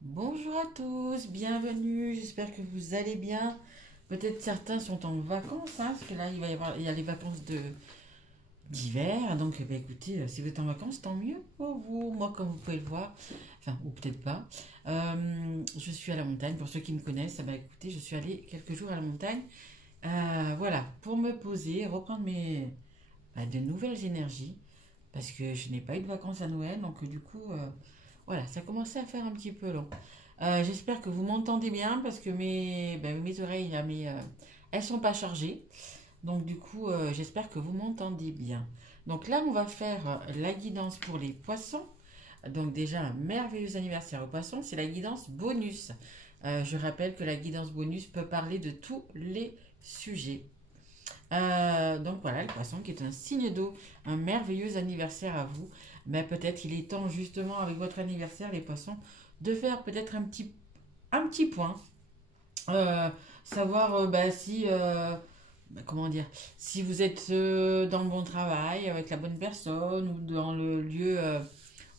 Bonjour à tous, bienvenue, j'espère que vous allez bien. Peut-être certains sont en vacances, hein, parce que là il y a les vacances d'hiver, donc écoutez, si vous êtes en vacances, tant mieux pour vous. Moi, comme vous pouvez le voir, enfin, ou peut-être pas, je suis à la montagne. Pour ceux qui me connaissent, écoutez, je suis allée quelques jours à la montagne, voilà, pour me poser, reprendre de nouvelles énergies, parce que je n'ai pas eu de vacances à Noël, donc du coup, voilà, ça commençait à faire un petit peu long. J'espère que vous m'entendez bien parce que mes oreilles, là, elles sont pas chargées. Donc du coup, j'espère que vous m'entendez bien. Donc là, on va faire la guidance pour les poissons. Donc déjà, un merveilleux anniversaire aux poissons, c'est la guidance bonus. Je rappelle que la guidance bonus peut parler de tous les sujets. Donc voilà, le poisson qui est un signe d'eau, un merveilleux anniversaire à vous. Mais peut-être il est temps justement avec votre anniversaire, les poissons, de faire peut-être un petit point. Savoir si, comment dire, si vous êtes dans le bon travail, avec la bonne personne, ou dans le lieu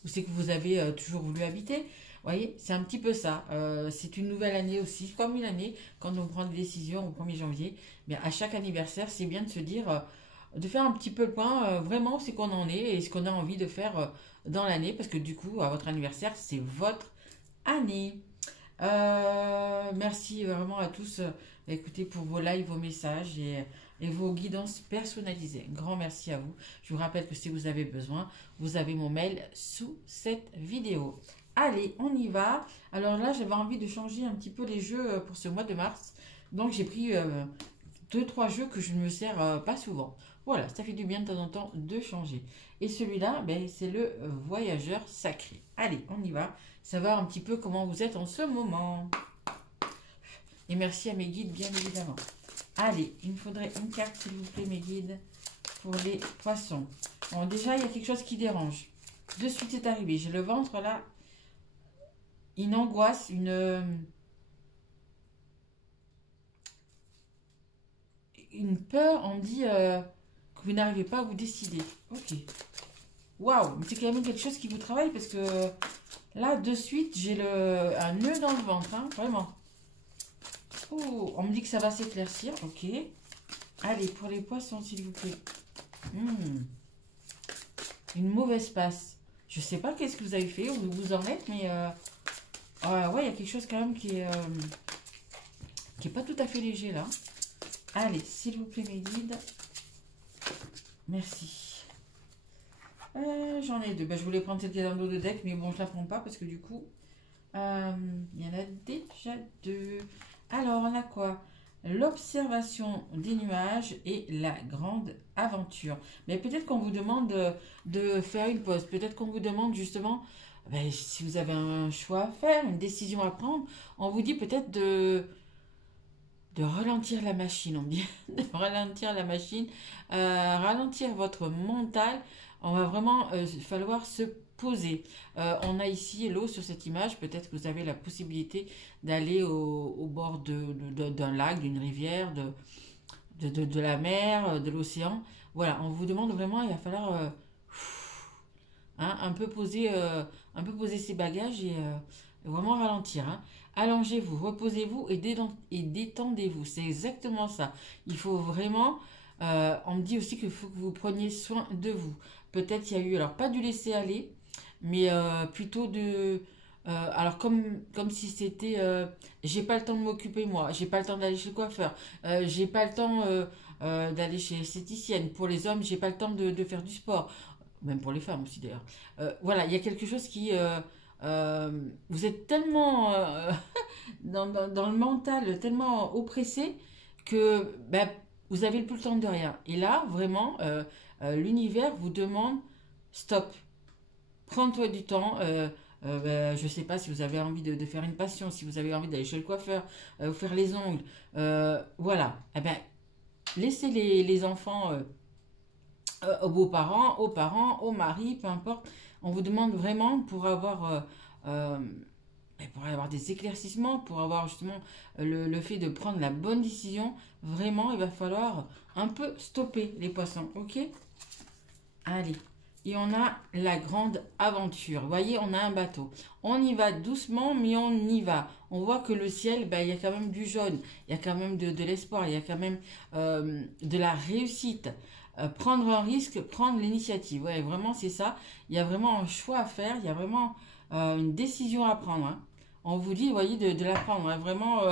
où c'est que vous avez toujours voulu habiter. Vous voyez, c'est un petit peu ça. C'est une nouvelle année aussi, comme une année, quand on prend des décisions au 1er janvier. Mais à chaque anniversaire, c'est bien de se dire, de faire un petit peu le point, vraiment, c'est qu'on en est et ce qu'on a envie de faire dans l'année, parce que du coup, à votre anniversaire, c'est votre année. Merci vraiment à tous, écoutez, pour vos likes, vos messages et vos guidances personnalisées. Grand merci à vous. Je vous rappelle que si vous avez besoin, vous avez mon mail sous cette vidéo. Allez, on y va. Alors là, j'avais envie de changer un petit peu les jeux pour ce mois de mars. Donc j'ai pris deux, trois jeux que je ne me sers pas souvent. Voilà, ça fait du bien de temps en temps de changer. Et celui-là, c'est le voyageur sacré. Allez, on y va. Savoir un petit peu comment vous êtes en ce moment. Et merci à mes guides, bien évidemment. Allez, il me faudrait une carte, s'il vous plaît, mes guides, pour les poissons. Bon, déjà, il y a quelque chose qui dérange. De suite, c'est arrivé. J'ai le ventre, là, une angoisse, une peur. On me dit que vous n'arrivez pas à vous décider. Ok. Waouh, mais c'est quand même quelque chose qui vous travaille parce que là, de suite, j'ai un nœud dans le ventre, hein, vraiment. Oh, on me dit que ça va s'éclaircir, ok. Allez, pour les poissons, s'il vous plaît. Hmm, une mauvaise passe. Je sais pas qu'est-ce que vous avez fait, où vous en êtes, mais ouais, il y a quelque chose quand même qui est pas tout à fait léger là. Allez, s'il vous plaît, mes guides. Merci. J'en ai deux. Je voulais prendre celle qui est dans le dos de deck, mais bon, je la prends pas parce que du coup, il y en a déjà deux. Alors, on a quoi? L'observation des nuages et la grande aventure. Mais peut-être qu'on vous demande de faire une pause. Peut-être qu'on vous demande justement, si vous avez un choix à faire, une décision à prendre, on vous dit peut-être de ralentir la machine. On dit de ralentir la machine, ralentir votre mental. On va vraiment falloir se poser. On a ici l'eau sur cette image. Peut-être que vous avez la possibilité d'aller au bord d'un lac, d'une rivière, de la mer, de l'océan. Voilà, on vous demande vraiment, il va falloir hein, un peu poser ses bagages et vraiment ralentir. Hein. Allongez-vous, reposez-vous et détendez-vous. C'est exactement ça. Il faut vraiment. On me dit aussi qu'il faut que vous preniez soin de vous. Peut-être il y a eu, alors pas du laisser aller, mais plutôt alors comme si c'était j'ai pas le temps de m'occuper moi, j'ai pas le temps d'aller chez le coiffeur, j'ai pas le temps d'aller chez l'esthéticienne. Pour les hommes, j'ai pas le temps de faire du sport, même pour les femmes aussi d'ailleurs. Voilà, il y a quelque chose qui vous êtes tellement dans le mental, tellement oppressé que vous avez plus le temps de rien. Et là, vraiment, l'univers vous demande stop, prends-toi du temps. Je ne sais pas si vous avez envie de faire une passion, si vous avez envie d'aller chez le coiffeur, ou faire les ongles. Voilà. Laissez les enfants aux beaux-parents, aux parents, au mari, peu importe. On vous demande vraiment euh, pour avoir des éclaircissements, pour avoir justement le fait de prendre la bonne décision. Vraiment, il va falloir un peu stopper les poissons, ok? Allez, et on a la grande aventure. Vous voyez, on a un bateau. On y va doucement, mais on y va. On voit que le ciel, ben, il y a quand même du jaune, il y a quand même de l'espoir, il y a quand même de la réussite. Prendre un risque, prendre l'initiative. Ouais, vraiment, c'est ça. Il y a vraiment un choix à faire, il y a vraiment une décision à prendre. Hein. On vous dit, vous voyez, de la prendre. Hein. Vraiment,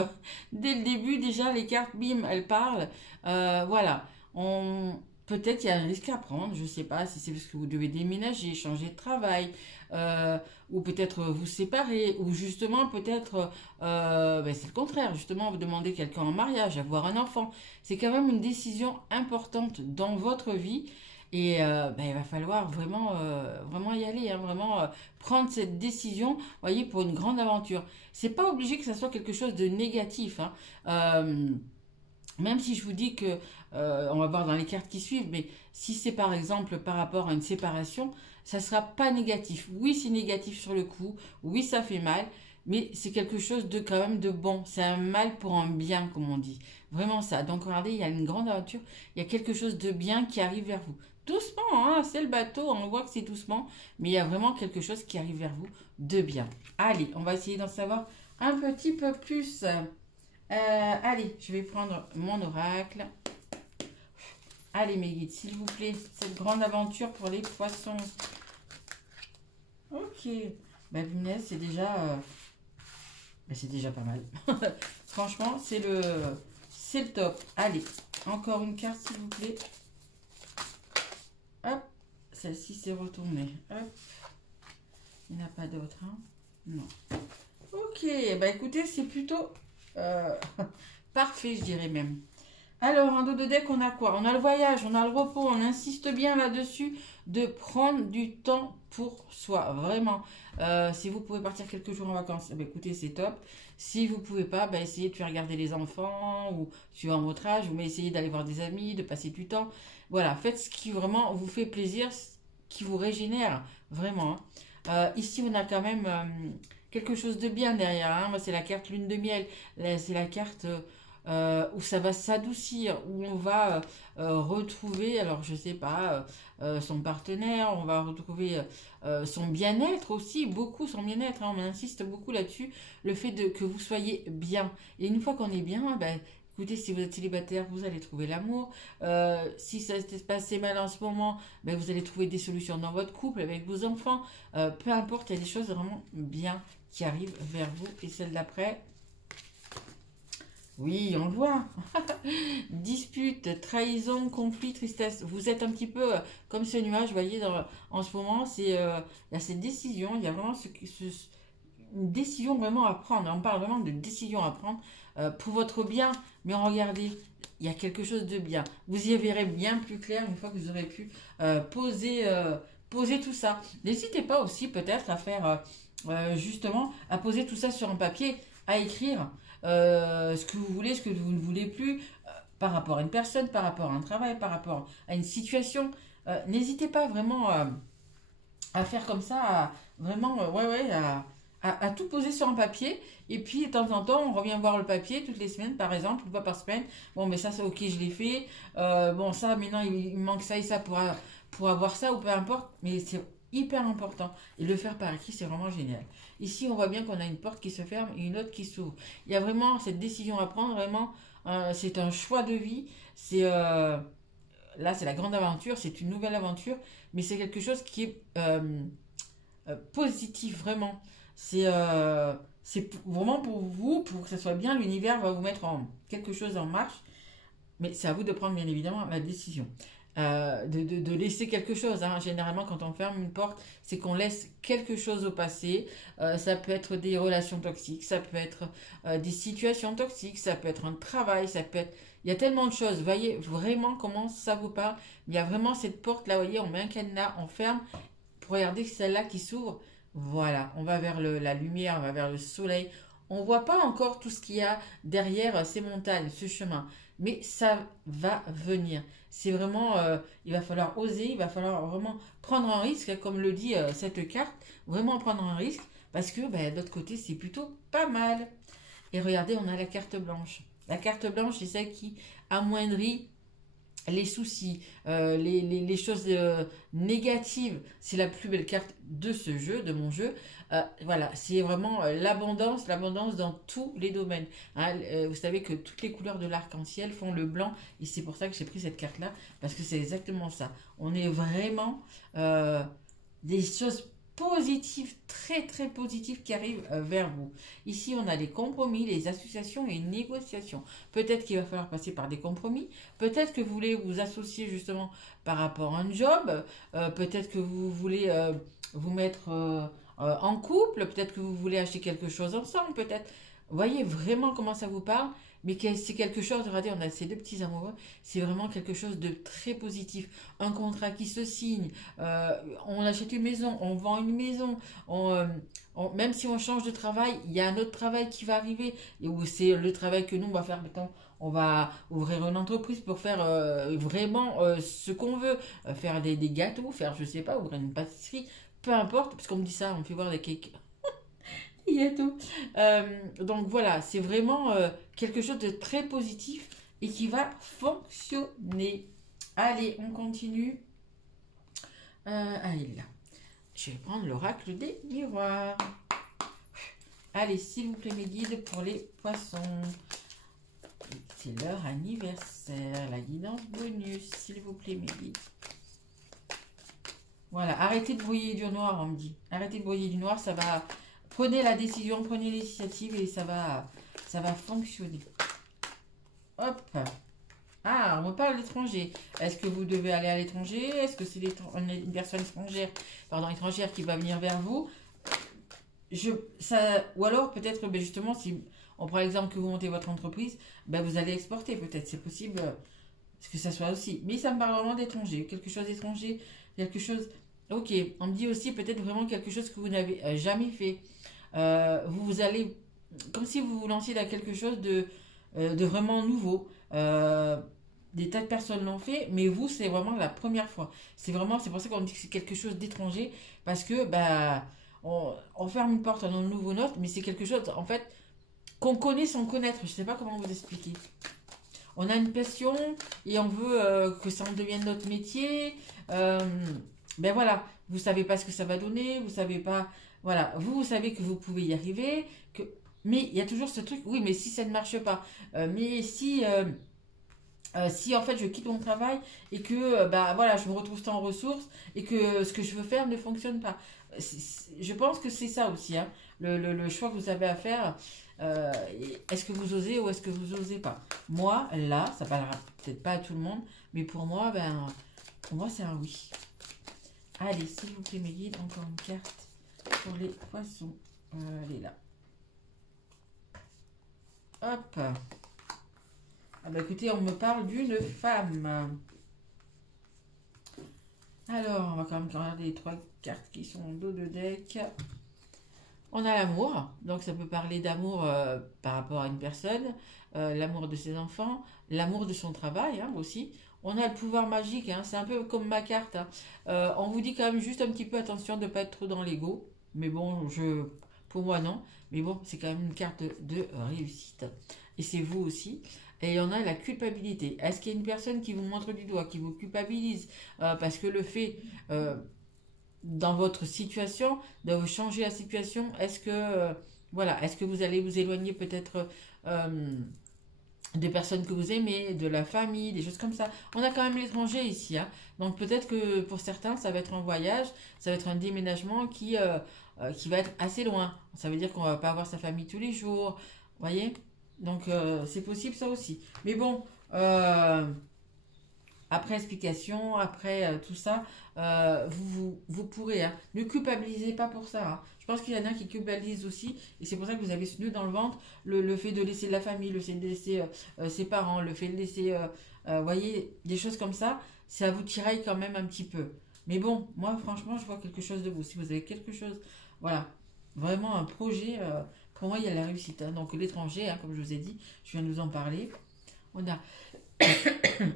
dès le début, déjà, les cartes, bim, elles parlent. Voilà. Peut-être il y a un risque à prendre, je ne sais pas si c'est parce que vous devez déménager, changer de travail, ou peut-être vous séparer, ou justement peut-être ben, c'est le contraire, justement vous demandez quelqu'un en mariage, avoir un enfant. C'est quand même une décision importante dans votre vie et ben, il va falloir vraiment, vraiment y aller, hein, vraiment prendre cette décision, vous voyez, pour une grande aventure. C'est pas obligé que ça soit quelque chose de négatif, hein. Même si je vous dis que, on va voir dans les cartes qui suivent, mais si c'est par exemple par rapport à une séparation, ça ne sera pas négatif. Oui, c'est négatif sur le coup, oui, ça fait mal, mais c'est quelque chose de quand même de bon. C'est un mal pour un bien, comme on dit. Vraiment ça. Donc regardez, il y a une grande aventure, il y a quelque chose de bien qui arrive vers vous. Doucement, hein, c'est le bateau, on voit que c'est doucement, mais il y a vraiment quelque chose qui arrive vers vous de bien. Allez, on va essayer d'en savoir un petit peu plus. Allez, je vais prendre mon oracle. Allez, mes guides, s'il vous plaît, cette grande aventure pour les poissons. Ok. Bah, punaise, c'est déjà pas mal. Franchement, c'est le top. Allez, encore une carte, s'il vous plaît. Hop, celle-ci s'est retournée. Hop, il n'y en a pas d'autre, hein? Non. Ok, bah écoutez, c'est plutôt parfait, je dirais même. Alors, en dos de deck, on a quoi? On a le voyage, on a le repos, on insiste bien là-dessus de prendre du temps pour soi, vraiment. Si vous pouvez partir quelques jours en vacances, bah, écoutez, c'est top. Si vous pouvez pas, bah, essayez de faire garder les enfants ou suivant votre âge, mais essayez d'aller voir des amis, de passer du temps. Voilà, faites ce qui vraiment vous fait plaisir, ce qui vous régénère, vraiment. Hein. Ici, on a quand même quelque chose de bien derrière. Hein. Moi, c'est la carte lune de miel. C'est la carte où ça va s'adoucir, où on va retrouver, alors je sais pas, son partenaire, on va retrouver son bien-être aussi, beaucoup son bien-être. Hein. On insiste beaucoup là-dessus, le fait que vous soyez bien. Et une fois qu'on est bien, ben, écoutez, si vous êtes célibataire, vous allez trouver l'amour. Si ça s'est passé mal en ce moment, ben, vous allez trouver des solutions dans votre couple, avec vos enfants. Peu importe, il y a des choses vraiment bien qui arrivent vers vous. Et celle d'après, oui, on le voit. Dispute, trahison, conflit, tristesse. Vous êtes un petit peu comme ce nuage, vous voyez, en ce moment, il y a cette décision, il y a vraiment une décision vraiment à prendre. On parle vraiment de décision à prendre pour votre bien. Mais regardez, il y a quelque chose de bien. Vous y verrez bien plus clair une fois que vous aurez pu poser tout ça. N'hésitez pas aussi peut-être à faire justement, à poser tout ça sur un papier, à écrire ce que vous voulez, ce que vous ne voulez plus, par rapport à une personne, par rapport à un travail, par rapport à une situation. N'hésitez pas vraiment à faire comme ça, vraiment, à tout poser sur un papier. Et puis, de temps en temps, on revient voir le papier toutes les semaines, par exemple, une fois par semaine. Bon, mais ça, c'est ok, je l'ai fait. Bon, ça, maintenant, il me manque ça et ça pour avoir ça, ou peu importe. Mais c'est hyper important. Et le faire par écrit, c'est vraiment génial. Ici, on voit bien qu'on a une porte qui se ferme et une autre qui s'ouvre. Il y a vraiment cette décision à prendre, vraiment, c'est un choix de vie. Là, c'est la grande aventure, c'est une nouvelle aventure, mais c'est quelque chose qui est positif, vraiment. C'est vraiment pour vous, pour que ça soit bien, l'univers va vous mettre quelque chose en marche, mais c'est à vous de prendre, bien évidemment, la décision. De laisser quelque chose. Hein. Généralement, quand on ferme une porte, c'est qu'on laisse quelque chose au passé. Ça peut être des relations toxiques, ça peut être des situations toxiques, ça peut être un travail, ça peut être... Il y a tellement de choses. Vous voyez vraiment comment ça vous parle. Il y a vraiment cette porte-là, vous voyez, on met un cadenas, on ferme pour regarder celle-là qui s'ouvre. Voilà, on va vers la lumière, on va vers le soleil. On ne voit pas encore tout ce qu'il y a derrière ces montagnes, ce chemin. Mais ça va venir. C'est vraiment, il va falloir oser, il va falloir vraiment prendre un risque, comme le dit cette carte, vraiment prendre un risque, parce que ben, d'autre côté, c'est plutôt pas mal. Et regardez, on a la carte blanche. La carte blanche, c'est celle qui amoindrit les soucis, les choses négatives. C'est la plus belle carte de ce jeu, de mon jeu. Voilà, c'est vraiment l'abondance dans tous les domaines. Hein. Vous savez que toutes les couleurs de l'arc-en-ciel font le blanc, et c'est pour ça que j'ai pris cette carte-là, parce que c'est exactement ça. On est vraiment des choses positives, très très positives qui arrivent vers vous. Ici, on a les compromis, les associations et négociations. Peut-être qu'il va falloir passer par des compromis. Peut-être que vous voulez vous associer justement par rapport à un job. Peut-être que vous voulez vous mettre en couple. Peut-être que vous voulez acheter quelque chose ensemble. Peut-être. Voyez vraiment comment ça vous parle. Mais c'est quelque chose, regardez, on a ces deux petits amoureux, c'est vraiment quelque chose de très positif. Un contrat qui se signe, on achète une maison, on vend une maison, même si on change de travail, il y a un autre travail qui va arriver, et où c'est le travail que nous, on va faire, mettons, on va ouvrir une entreprise pour faire vraiment ce qu'on veut, faire des gâteaux, faire, je sais pas, ouvrir une pâtisserie, peu importe, parce qu'on me dit ça, on me fait voir des cakes gâteaux. Donc voilà, c'est vraiment quelque chose de très positif et qui va fonctionner. Allez, on continue. Allez là. Je vais prendre l'oracle des miroirs. Allez, s'il vous plaît, mes guides pour les poissons. C'est leur anniversaire. La guidance bonus, s'il vous plaît, mes guides. Voilà, arrêtez de brouiller du noir, on me dit. Arrêtez de brouiller du noir, ça va... Prenez la décision, prenez l'initiative et ça va fonctionner. Hop. Ah, on me parle de l'étranger. Est-ce que vous devez aller à l'étranger? Est-ce que c'est une personne étrangère qui va venir vers vous? Ou alors peut-être justement si on prend l'exemple que vous montez votre entreprise, ben vous allez exporter peut-être. C'est possible que ça soit aussi. Mais ça me parle vraiment d'étranger. Quelque chose d'étranger, quelque chose... Ok, on me dit aussi peut-être vraiment quelque chose que vous n'avez jamais fait. Vous allez, comme si vous vous lanciez dans quelque chose de vraiment nouveau. Des tas de personnes l'ont fait, mais vous, c'est vraiment la première fois. C'est pour ça qu'on dit que c'est quelque chose d'étranger, parce que bah, on ferme une porte à un nouveau note, mais c'est quelque chose, en fait, qu'on connaît sans connaître. Je ne sais pas comment vous expliquer. On a une passion et on veut que ça en devienne notre métier. Ben voilà, vous savez pas ce que ça va donner, vous savez pas, voilà, vous savez que vous pouvez y arriver, mais il y a toujours ce truc, oui, mais si ça ne marche pas, mais si en fait je quitte mon travail et que bah voilà, je me retrouve sans ressources et que ce que je veux faire ne fonctionne pas. Je pense que c'est ça aussi, hein, le choix que vous avez à faire. euh, Est-ce que vous osez ou est-ce que vous osez pas? Moi, là, ça parlera peut-être pas à tout le monde, mais pour moi, pour moi c'est un oui. Allez, s'il vous plaît, mes guides, encore une carte pour les poissons. Elle est là. Hop. Ah bah écoutez, on me parle d'une femme. Alors, on va quand même regarder les trois cartes qui sont en dos de deck. On a l'amour, donc ça peut parler d'amour par rapport à une personne, l'amour de ses enfants, l'amour de son travail hein, aussi. On a le pouvoir magique, hein, c'est un peu comme ma carte. Hein. On vous dit quand même juste un petit peu attention de ne pas être trop dans l'ego. Mais bon, pour moi non. Mais bon, c'est quand même une carte de réussite. Et c'est vous aussi. Et on a la culpabilité. Est-ce qu'il y a une personne qui vous montre du doigt, qui vous culpabilise parce que le fait dans votre situation, de changer la situation, est-ce que voilà, est-ce que vous allez vous éloigner peut-être des personnes que vous aimez, de la famille, des choses comme ça. On a quand même l'étranger ici, hein. Donc peut-être que pour certains, ça va être un voyage, ça va être un déménagement qui va être assez loin. Ça veut dire qu'on va pas avoir sa famille tous les jours, vous voyez. Donc c'est possible ça aussi. Mais bon, après explication, après tout ça, vous pourrez. Hein. Ne culpabilisez pas pour ça. Hein. Je pense qu'il y en a qui culpabilisent aussi. Et c'est pour ça que vous avez ce nœud dans le ventre. Le fait de laisser la famille, le fait de laisser ses parents, le fait de laisser, voyez, des choses comme ça vous tiraille quand même un petit peu. Mais bon, moi franchement, je vois quelque chose de vous. Si vous avez quelque chose, voilà, vraiment un projet, pour moi, il y a la réussite. Hein. Donc l'étranger, hein, comme je vous ai dit, je viens de vous en parler. On a,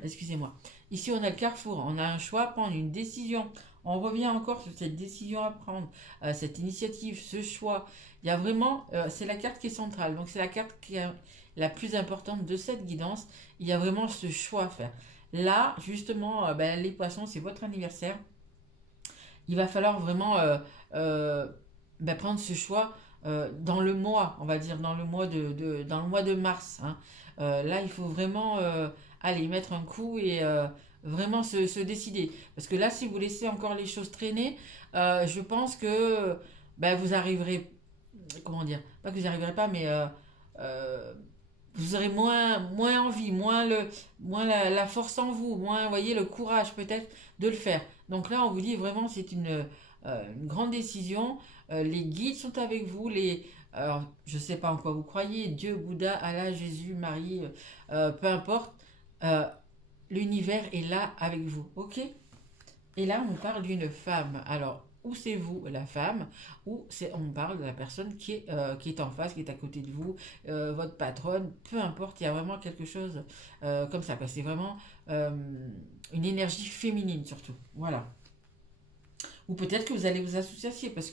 excusez-moi. Ici, on a le carrefour, on a un choix à prendre, une décision. On revient encore sur cette décision à prendre, cette initiative, ce choix. Il y a vraiment, c'est la carte qui est centrale, donc c'est la carte qui est la plus importante de cette guidance. Il y a vraiment ce choix à faire. là, justement, ben, les poissons, c'est votre anniversaire. Il va falloir vraiment ben, prendre ce choix dans le mois, on va dire, dans le mois dans le mois de mars. Hein. Là, il faut vraiment aller mettre un coup et vraiment se décider. Parce que là, si vous laissez encore les choses traîner, je pense que ben, vous arriverez, comment dire, pas que vous n'y arriverez pas, mais euh, vous aurez moins envie, moins la force en vous, moins, vous voyez, le courage peut-être de le faire. Donc là, on vous dit vraiment, c'est une grande décision. Les guides sont avec vous. Alors, je ne sais pas en quoi vous croyez, Dieu, Bouddha, Allah, Jésus, Marie, peu importe. euh, L'univers est là avec vous, ok? Et là, on parle d'une femme. Alors, ou c'est vous, la femme, ou on parle de la personne qui est en face, qui est à côté de vous, votre patronne, peu importe, il y a vraiment quelque chose comme ça. C'est vraiment euh, une énergie féminine surtout. Voilà. Ou peut-être que vous allez vous associer, parce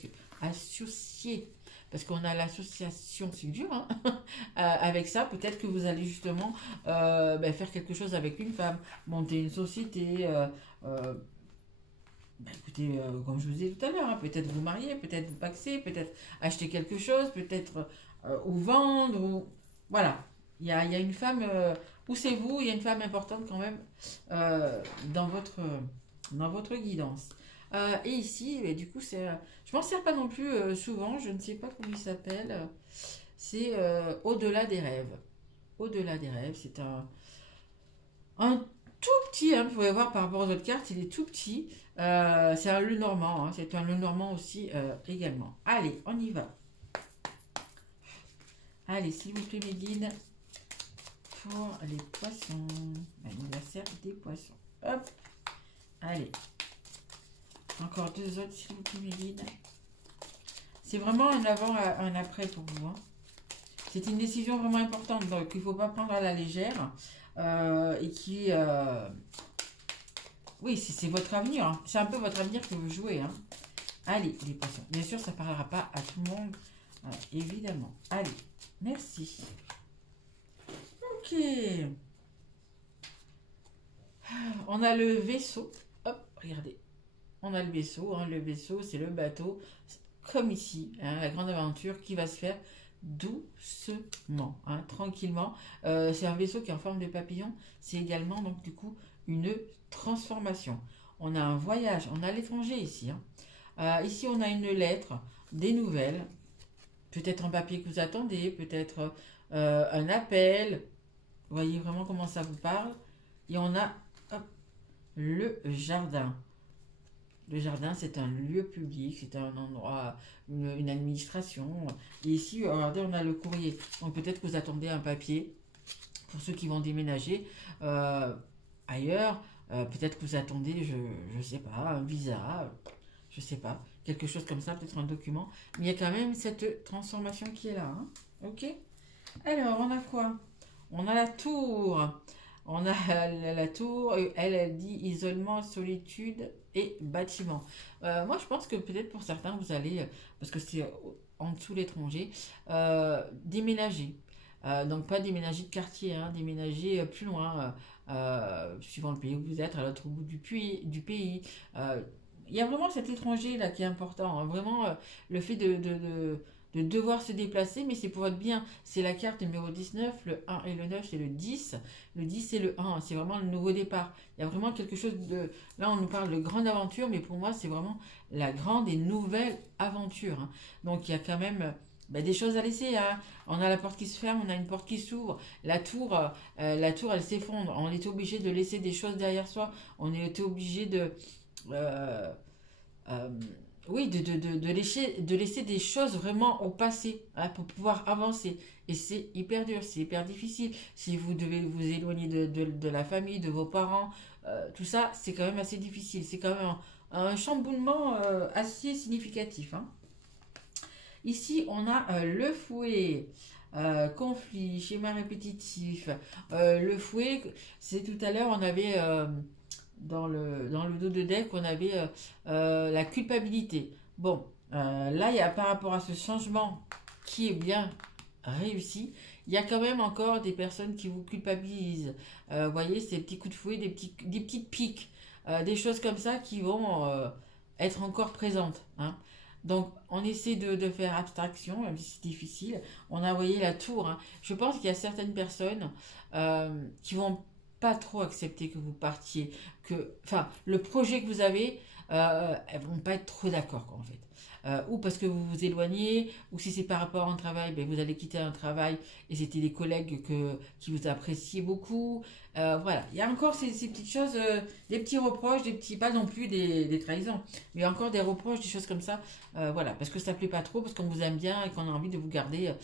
qu'on a l'association, c'est dur, hein, avec ça, peut-être que vous allez justement ben, faire quelque chose avec une femme, monter une société, euh, bah, écoutez, comme je vous disais tout à l'heure, hein, peut-être vous marier, peut-être vous paxer, peut-être acheter quelque chose, peut-être ou vendre, ou... Voilà. Il y a une femme, ou c'est vous, il y a une femme importante quand même euh, dans votre guidance. Et ici, et du coup, je m'en sers pas non plus souvent, je ne sais pas comment il s'appelle. C'est Au-delà des rêves. Au-delà des rêves, c'est un tout petit, hein, vous pouvez voir par rapport aux autres cartes, il est tout petit. C'est un Lenormand, hein, c'est un Lenormand aussi également. Allez, on y va. Allez, s'il vous plaît, mes guides, pour les poissons. L'anniversaire des poissons. Hop, allez. Encore deux autres, s'il vous plaît, mes guides. C'est vraiment un avant, un après pour vous. Hein. C'est une décision vraiment importante, donc il ne faut pas prendre à la légère. Et qui, oui, c'est votre avenir. Hein. C'est un peu votre avenir que vous jouez. Hein. Allez, les poissons. Bien sûr, ça ne parlera pas à tout le monde. Évidemment. Allez, merci. Ok. On a le vaisseau. Hop, regardez. On a le vaisseau. Hein. Le vaisseau, c'est le bateau. Comme ici, hein, la grande aventure qui va se faire doucement, hein, tranquillement. C'est un vaisseau qui est en forme de papillon. C'est également, donc, du coup, une transformation. On a un voyage. On a l'étranger ici. Hein. Ici, on a une lettre, des nouvelles, peut-être un papier que vous attendez, peut-être un appel. Vous voyez vraiment comment ça vous parle. Et on a hop, le jardin. Le jardin, c'est un lieu public, c'est un endroit, une administration. Et ici, regardez, on a le courrier. Donc peut-être que vous attendez un papier pour ceux qui vont déménager ailleurs. Peut-être que vous attendez, je ne sais pas, un visa, je ne sais pas, quelque chose comme ça, peut-être un document. Mais il y a quand même cette transformation qui est là. Hein. Ok. Alors, on a quoi? On a la tour. On a la tour, elle dit isolement, solitude et bâtiment. Moi, je pense que peut-être pour certains, vous allez, parce que c'est en dessous l'étranger, déménager. Donc, pas déménager de quartier, hein, déménager plus loin, suivant le pays où vous êtes, à l'autre bout du pays. Euh, Il y a vraiment cet étranger là qui est important. Hein, vraiment, le fait de devoir se déplacer, mais c'est pour votre bien. C'est la carte numéro 19, le 1 et le 9, c'est le 10. Le 10, c'est le 1, c'est vraiment le nouveau départ. Il y a vraiment quelque chose de... Là, on nous parle de grande aventure, mais pour moi, c'est vraiment la grande et nouvelle aventure. Hein. Donc, il y a quand même des choses à laisser. Hein. On a la porte qui se ferme, on a une porte qui s'ouvre. La tour, elle s'effondre. On est obligé de laisser des choses derrière soi. On est obligé de... euh, euh, oui, de laisser des choses vraiment au passé hein, pour pouvoir avancer. Et c'est hyper dur, c'est hyper difficile. Si vous devez vous éloigner de la famille, de vos parents, tout ça, c'est quand même assez difficile. C'est quand même un chamboulement assez significatif. Hein. Ici, on a le fouet. Conflit, schéma répétitif. Le fouet, c'est tout à l'heure, on avait dans le dos de deck, on avait la culpabilité. Bon, là, il y a par rapport à ce changement qui est bien réussi, il y a quand même encore des personnes qui vous culpabilisent. Vous voyez, ces petits coups de fouet, des petites piques, des choses comme ça qui vont être encore présentes, hein. Donc, on essaie de faire abstraction, même si c'est difficile. On a envoyé la tour, hein. Je pense qu'il y a certaines personnes qui vont pas trop accepter que vous partiez, enfin, le projet que vous avez, elles vont pas être trop d'accord, quoi, en fait. Ou parce que vous vous éloignez, ou si c'est par rapport à un travail, ben vous allez quitter un travail et c'était des collègues qui vous appréciaient beaucoup. Voilà, il y a encore ces petites choses, des petits reproches, des petits, pas non plus des trahisons, mais il y a encore des reproches, des choses comme ça. Voilà, parce que ça plaît pas trop, parce qu'on vous aime bien et qu'on a envie de vous garder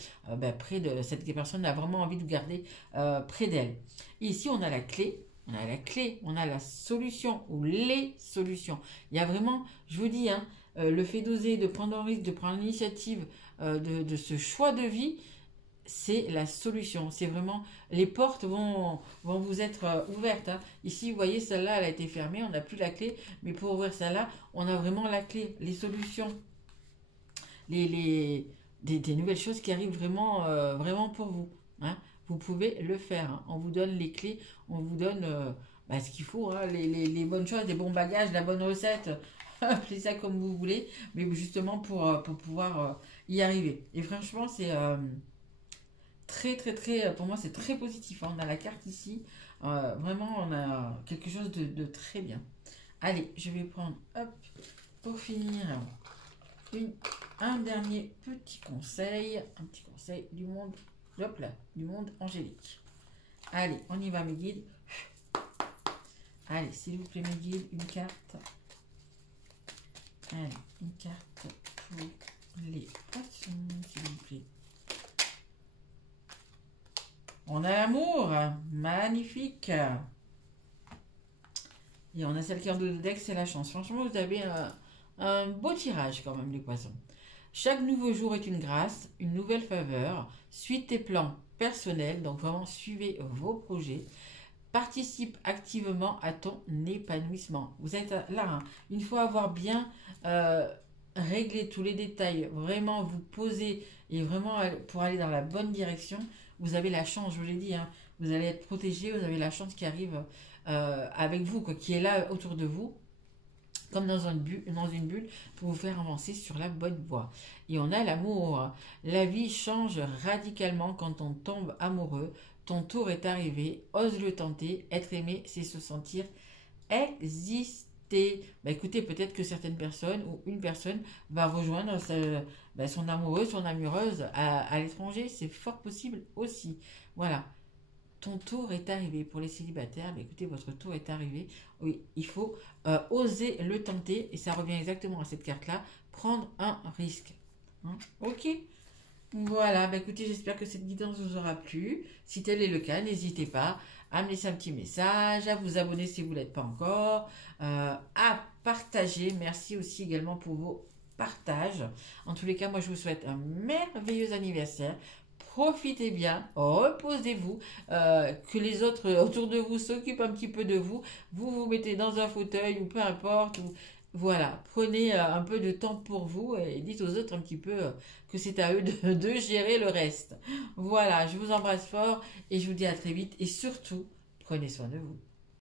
près de cette personne a vraiment envie de vous garder près d'elle. Et ici, on a la clé. On a la clé, on a la solution ou les solutions. Il y a vraiment, je vous dis, hein, le fait d'oser, de prendre un risque, de prendre l'initiative de ce choix de vie, c'est la solution. C'est vraiment, les portes vont vous être ouvertes, hein. Ici, vous voyez, celle-là, elle a été fermée, on n'a plus la clé, mais pour ouvrir celle-là, on a vraiment la clé, les solutions, des nouvelles choses qui arrivent vraiment, vraiment pour vous, hein. Vous pouvez le faire, hein. On vous donne les clés, on vous donne ce qu'il faut, hein, les bonnes choses, les bons bagages, la bonne recette. Appelez ça comme vous voulez, mais justement pour pouvoir y arriver. Et franchement, c'est très, très, très, pour moi, c'est très positif, hein. On a la carte ici. Vraiment, on a quelque chose de très bien. Allez, je vais prendre, hop, pour finir, un dernier un petit conseil du monde, hop là, du monde angélique. Allez, on y va, mes guides. Allez, s'il vous plaît, mes guides, une carte. Allez, une carte pour les poissons, s'il vous plaît. On a l'amour, magnifique. Et on a celle qui est en dos de deck, c'est la chance. Franchement, vous avez un beau tirage quand même, les poissons. Chaque nouveau jour est une grâce, une nouvelle faveur. Suis tes plans personnels, donc vraiment suivez vos projets. Participe activement à ton épanouissement. Vous êtes là, hein. Une fois avoir bien réglé tous les détails, vraiment vous poser et vraiment pour aller dans la bonne direction, vous avez la chance, je vous l'ai dit, hein. Vous allez être protégé, vous avez la chance qui arrive avec vous, quoi, qui est là autour de vous, comme dans une bulle, pour vous faire avancer sur la bonne voie. Et on a l'amour. La vie change radicalement quand on tombe amoureux. Ton tour est arrivé, ose le tenter. Être aimé, c'est se sentir exister. Écoutez, peut-être que certaines personnes ou une personne va rejoindre son amoureux, son amoureuse à l'étranger. C'est fort possible aussi. Voilà. Ton tour est arrivé. Pour les célibataires, écoutez, votre tour est arrivé. Oui, il faut oser le tenter. Et ça revient exactement à cette carte-là. Prendre un risque. Hein, ok. Voilà, écoutez, j'espère que cette guidance vous aura plu. Si tel est le cas, n'hésitez pas à me laisser un petit message, à vous abonner si vous ne l'êtes pas encore, à partager. Merci aussi également pour vos partages. En tous les cas, moi je vous souhaite un merveilleux anniversaire. Profitez bien, reposez-vous, que les autres autour de vous s'occupent un petit peu de vous. Vous vous mettez dans un fauteuil ou peu importe. Voilà, prenez un peu de temps pour vous et dites aux autres un petit peu que c'est à eux de gérer le reste. Voilà, je vous embrasse fort et je vous dis à très vite et surtout, prenez soin de vous.